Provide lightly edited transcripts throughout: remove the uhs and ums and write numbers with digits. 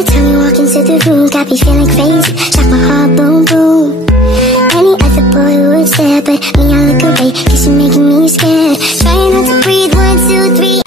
Every time you walk into the room, got me feeling crazy. Like my heart, boom, boom. Any other boy would stare, but me, I look away, cause you're making me scared. Trying not to breathe, 1, 2, 3.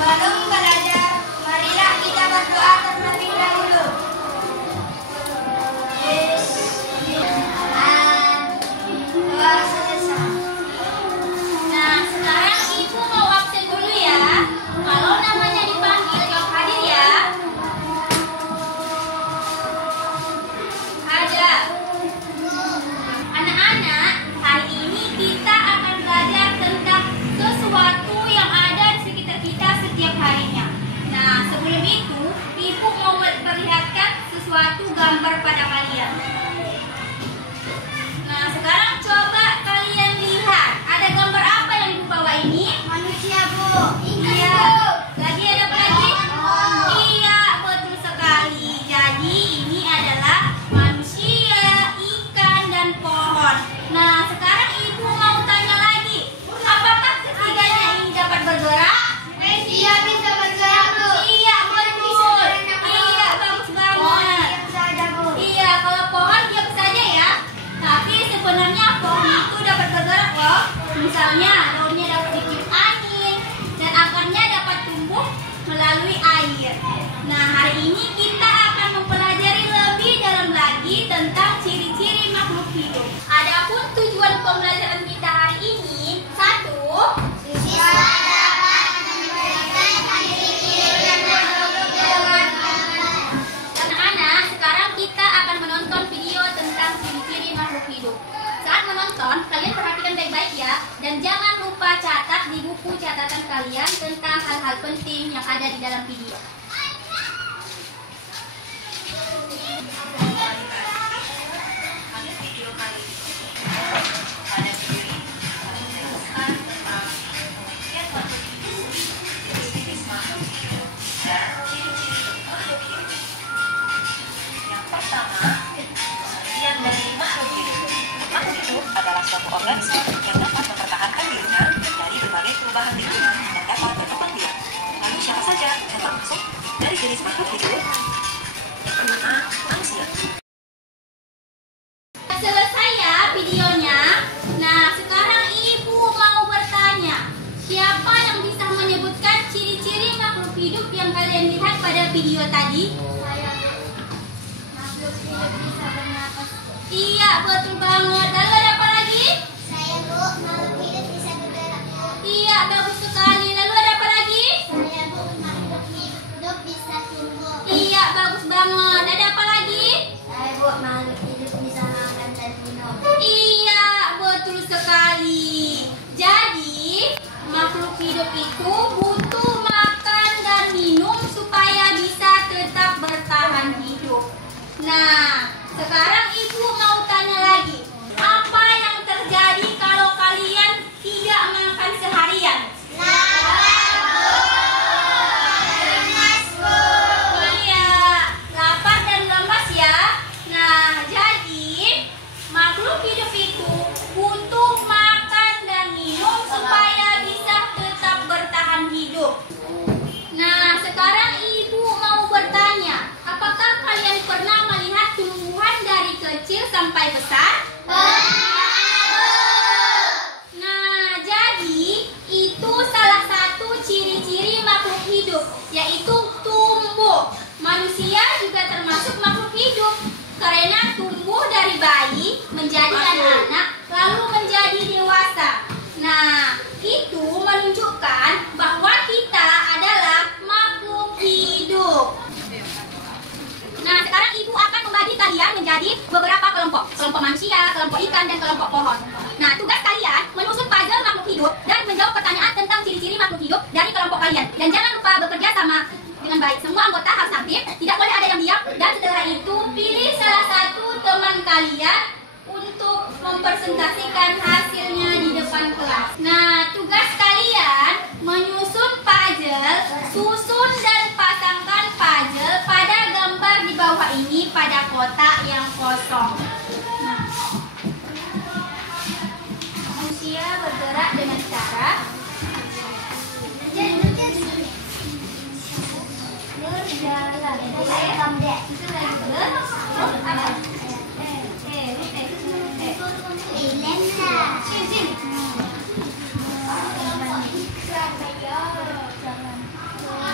Sebelum belajar, marilah kita berdoa terlebih dahulu. Doa selesai. Nah, sekarang ibu mau absen dulu ya. Kalau namanya dipanggil, jawab hadir ya. Ada. Anak-anak, hari ini kita akan belajar tentang sesuatu yang ada di sekitar kita setiap harinya. Nah, sebelum itu, ibu mau memperlihatkan sesuatu gambar pada kalian. Nah, sekarang coba kalian lihat. Ada gambar apa yang ibu bawa ini? Manusia, Bu. Iya. Lagi ada apa lagi? Iya, betul sekali. Jadi, ini adalah manusia, ikan, dan pohon. Nah, sekarang ibu mau tanya lagi. Apakah ketiganya ini dapat bergerak? Iya, bisa bergerak, Bu. Iya, betul. Iya, bagus banget. Iya, kalau pohon diam saja ya. Tapi sebenarnya pohon itu dapat bergerak loh. Misalnya, daunnya dapat ditiup angin dan akarnya dapat tumbuh melalui air. Nah, hari ini kita akan mempelajari lebih dalam lagi tentang ciri-ciri makhluk hidup. Adapun tujuan pembelajaran kita hari ini, 1. Anak-anak, sekarang kita akan menonton video tentang ciri-ciri makhluk hidup. Saat menonton, kalian perhatikan baik-baik ya. Dan jangan lupa catat di buku catatan kalian tentang hal-hal penting yang ada di dalam video. Suatu organisme yang dapat mempertahankan dirinya dari berbagai perubahan lingkungan dan dapat berkembang biak. Lalu siapa saja yang termasuk dari jenis makhluk hidup? Pertama, manusia. Selesai ya videonya. Nah, sekarang ibu mau bertanya, siapa yang bisa menyebutkan ciri-ciri makhluk hidup yang kalian lihat pada video tadi? Saya. Makhluk hidup bisa bernapas. Iya, betul banget. Lalu ada apa lagi? Saya, Bu. Makhluk hidup bisa bergerak. Iya, bagus sekali. Lalu ada apa lagi? Saya, Bu. Makhluk hidup bisa tumbuh. Iya, bagus banget. Ada apa lagi? Saya, Bu. Makhluk hidup bisa makan dan minum. Iya, betul sekali. Jadi, makhluk hidup itu butuh makan dan minum supaya bisa tetap bertahan hidup. Nah, sekarang ibu mau tanya lagi, apa yang terjadi kalau kalian tidak makan seharian? Lemas, Bu. Iya, lapar dan lemas ya. Nah, jadi makhluk hidup itu butuh makan dan minum supaya bisa tetap bertahan hidup. Nah, sekarang ibu mau bertanya, apakah kalian pernah melihat tumbuhan dari kecil sampai besar? Nah, jadi itu salah satu ciri-ciri makhluk hidup, yaitu tumbuh. Manusia juga termasuk makhluk hidup, karena tumbuh dari bayi menjadi anak-anak, lalu menjadi dewasa. Nah, itu menunjukkan bahwa kita adalah makhluk hidup. Nah, sekarang ibu akan membagi kalian menjadi beberapa kelompok. Kelompok manusia, kelompok ikan, dan kelompok pohon. Nah, tugas kalian menyusun puzzle makhluk hidup dan menjawab pertanyaan tentang ciri-ciri makhluk hidup dari kelompok kalian. Dan jangan lupa bekerja sama dengan baik. Semua anggota harus aktif, tidak boleh ada yang diam, dan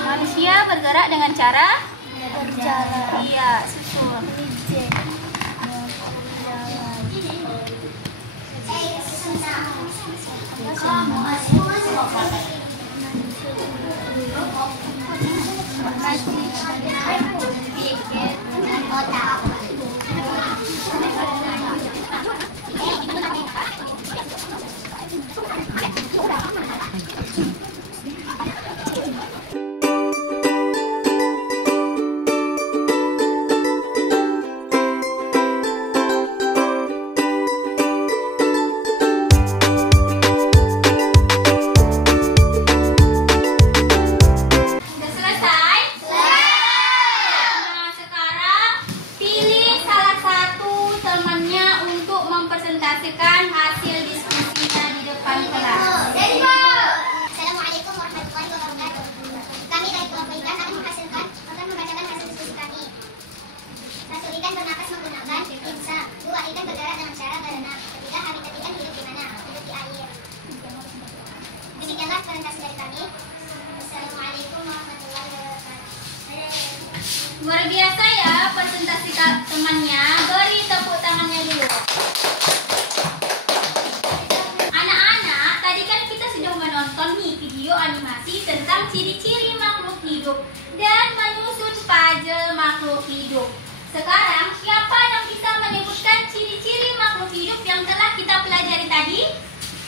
Manusia bergerak dengan cara berjalan. Iya, susun. Presentasikan hasil diskusinya di depan kelas. Assalamualaikum warahmatullahi wabarakatuh. Kami dari kelompok ikan akan membacakan hasil diskusi kami. 1. Ikan bernapas menggunakan insa. 2. Ikan bergerak dengan cara berenang. 3. Habitat ikan hidup di mana? Hidup di air. Demikianlah presentasi dari kami. Assalamualaikum warahmatullahi wabarakatuh. Luar biasa ya presentasi temannya. Beri tepuk tangannya dulu. Menonton nih video animasi tentang ciri-ciri makhluk hidup dan menyusun puzzle makhluk hidup. Sekarang siapa yang bisa menyebutkan ciri-ciri makhluk hidup yang telah kita pelajari tadi?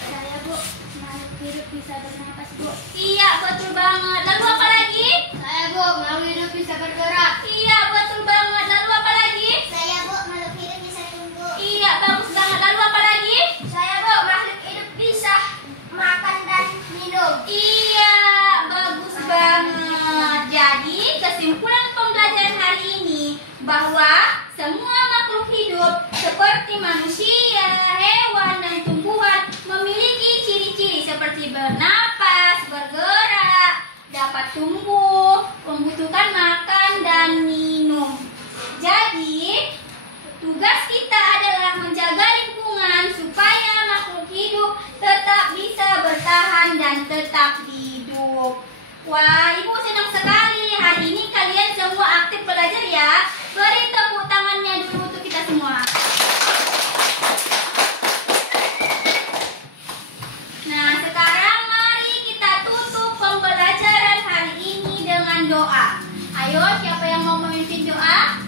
Saya, Bu. Makhluk hidup bisa bernapas, Bu. Iya, betul banget. Lalu apa lagi? Saya, Bu. Makhluk hidup bisa bergerak. Iya, betul banget. Lalu apa lagi? Saya, Bu. Makhluk hidup bisa tumbuh. Iya, bagus banget. Lalu apa lagi? Saya, Bu. Makhluk hidup bisa makan dan minum. Iya, bagus banget. Jadi, kesimpulan pembelajaran hari ini bahwa semua makhluk hidup seperti manusia, hewan, dan tumbuhan memiliki ciri-ciri seperti bernapas, bergerak, dapat tumbuh, membutuhkan makan dan minum. Jadi, tugas kita adalah menjaga lingkungan supaya makhluk hidup tetap bisa bertahan dan tetap hidup. Wah, Ibu senang sekali. Hari ini kalian semua aktif belajar ya. Beri tepuk tangannya dulu untuk kita semua. Nah, sekarang mari kita tutup pembelajaran hari ini dengan doa. Ayo, siapa yang mau memimpin doa?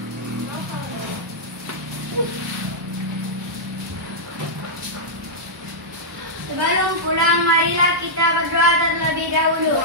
Sebelum pulang, marilah kita berdoa terlebih dahulu.